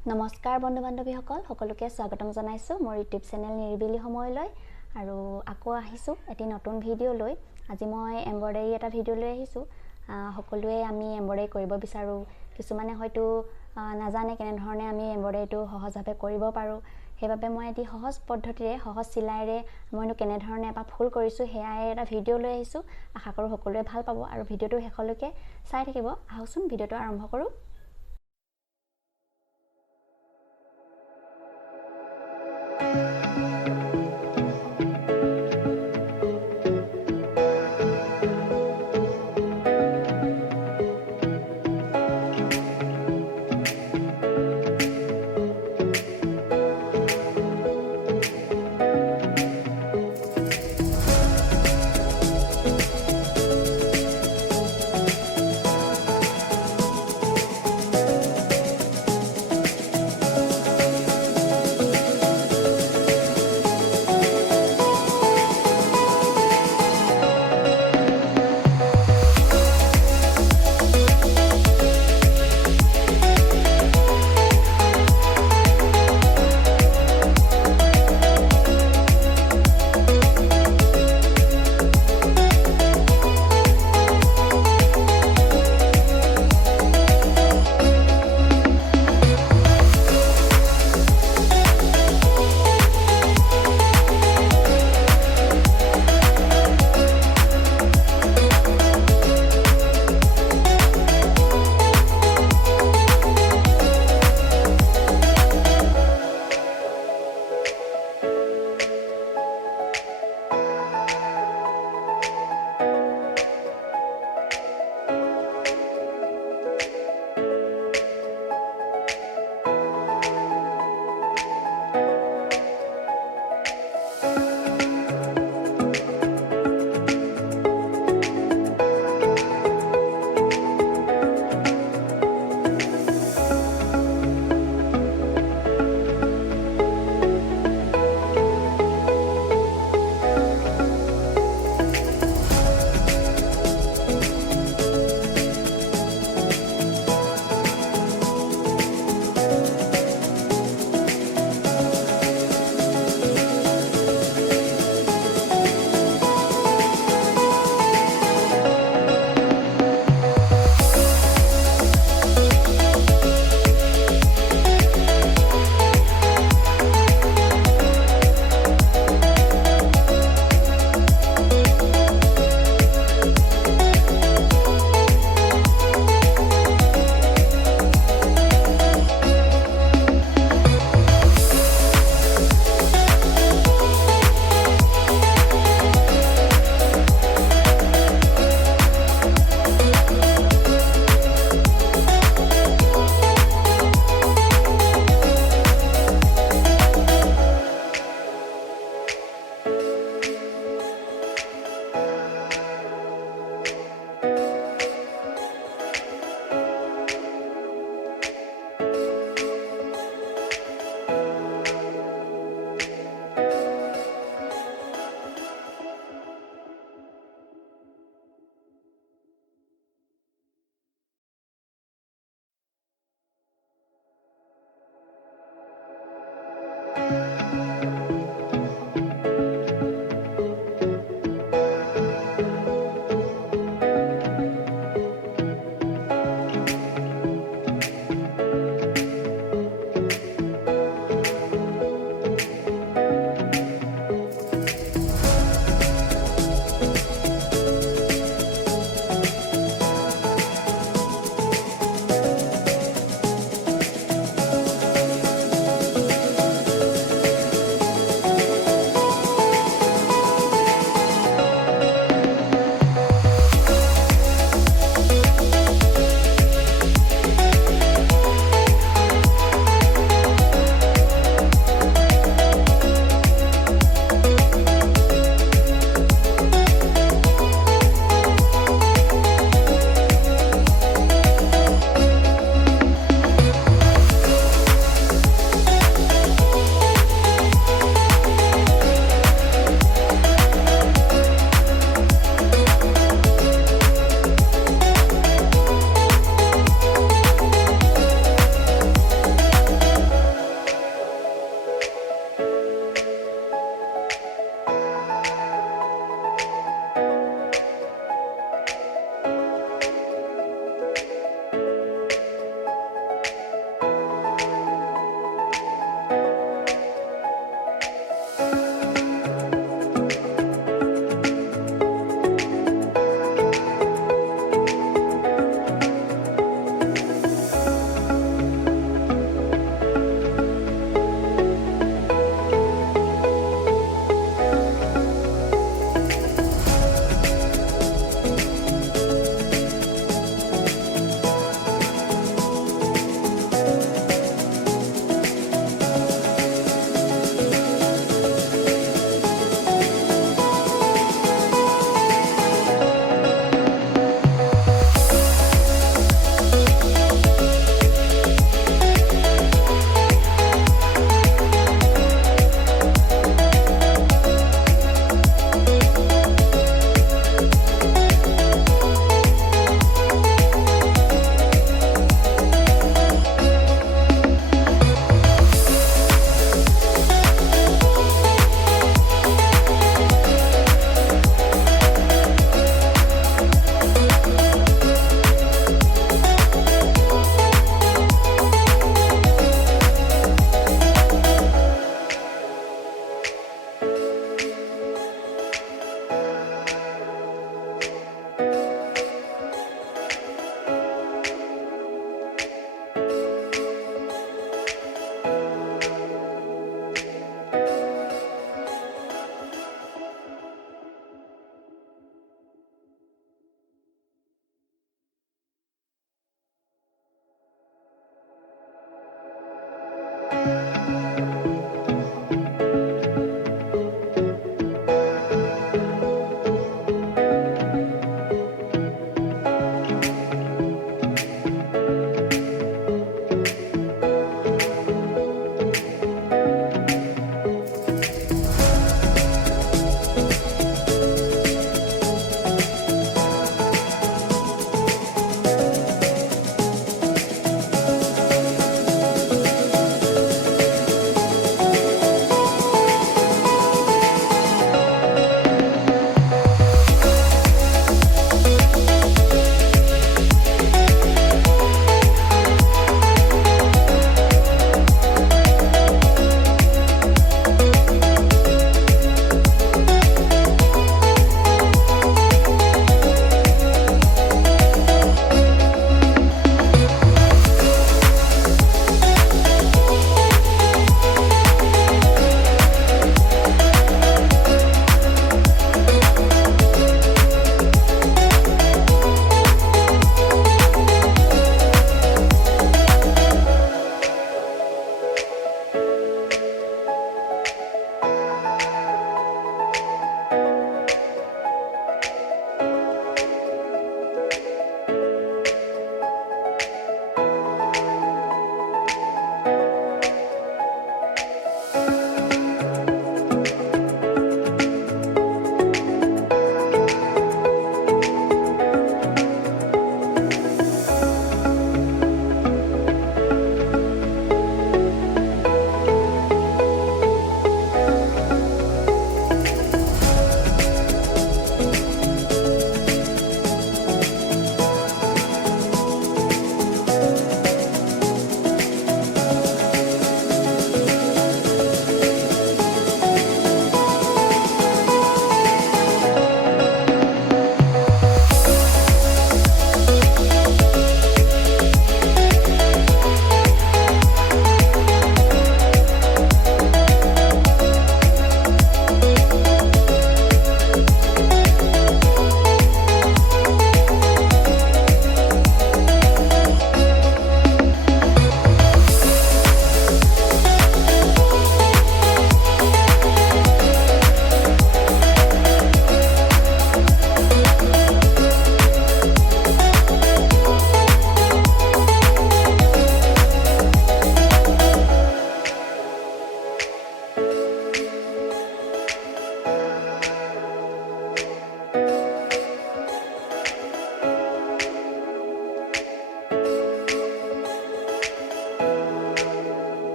নমস্কাৰ বন্ধু বান্ধৱীসকল সকলোকে স্বাগতম জনাইছোঁ মোৰ ইউটিউব চেনেল নিৰিবিলি সময়লৈ আৰু আকৌ আহিছোঁ এটি নতুন ভিডিঅ' লৈ আজি মই এমব্ৰইডাৰী এটা ভিডিঅ' লৈ আহিছোঁ সকলোৱে আমি এমব্ৰইডাৰী কৰিব বিচাৰোঁ কিছুমানে হয়তো নাজানে কেনে ধৰণে আমি এমব্ৰইডাৰীটো সহজভাৱে কৰিব পাৰোঁ সেইবাবে মই এটি সহজ পদ্ধতিৰে সহজ চিলাইৰে মইনো কেনে ধৰণে এটা ফুল কৰিছোঁ হেয়াই এটা ভিডিঅ' লৈ আহিছোঁ আশা কৰোঁ সকলোৱে ভাল পাব আৰু ভিডিঅ'টো শেষলৈকে চাই থাকিব আহকচোন ভিডিঅ'টো আৰম্ভ কৰোঁ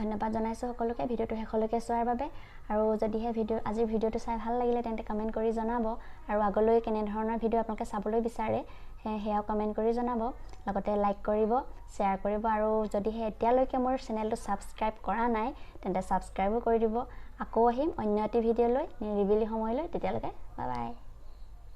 ধন্যবাদ জনাইছো সকলোকে ভিডিওটো শেষলৈকে চোৱাৰ বাবে আৰু যদিহে আজিৰ ভিডিওটো চাই ভাল লাগিলে তেন্তে কমেন্ট কৰি জনাব আৰু আগলৈ কেনে ধৰণৰ ভিডিও আপোনালোকে চাবলৈ বিচাৰে হেয়া কমেন্ট কৰি জনাব লগতে লাইক কৰিব শ্বেয়াৰ কৰিব আৰু যদিহে এতিয়ালৈকে মোৰ চেনেলটো সাবস্ক্ৰাইব কৰা নাই তেন্তে সাবস্ক্ৰাইবো কৰি দিব আকৌ আহিম অন্য এটি ভিডিও লৈ নিৰিবিলি সময়লৈ তেতিয়ালৈকে বাই বাই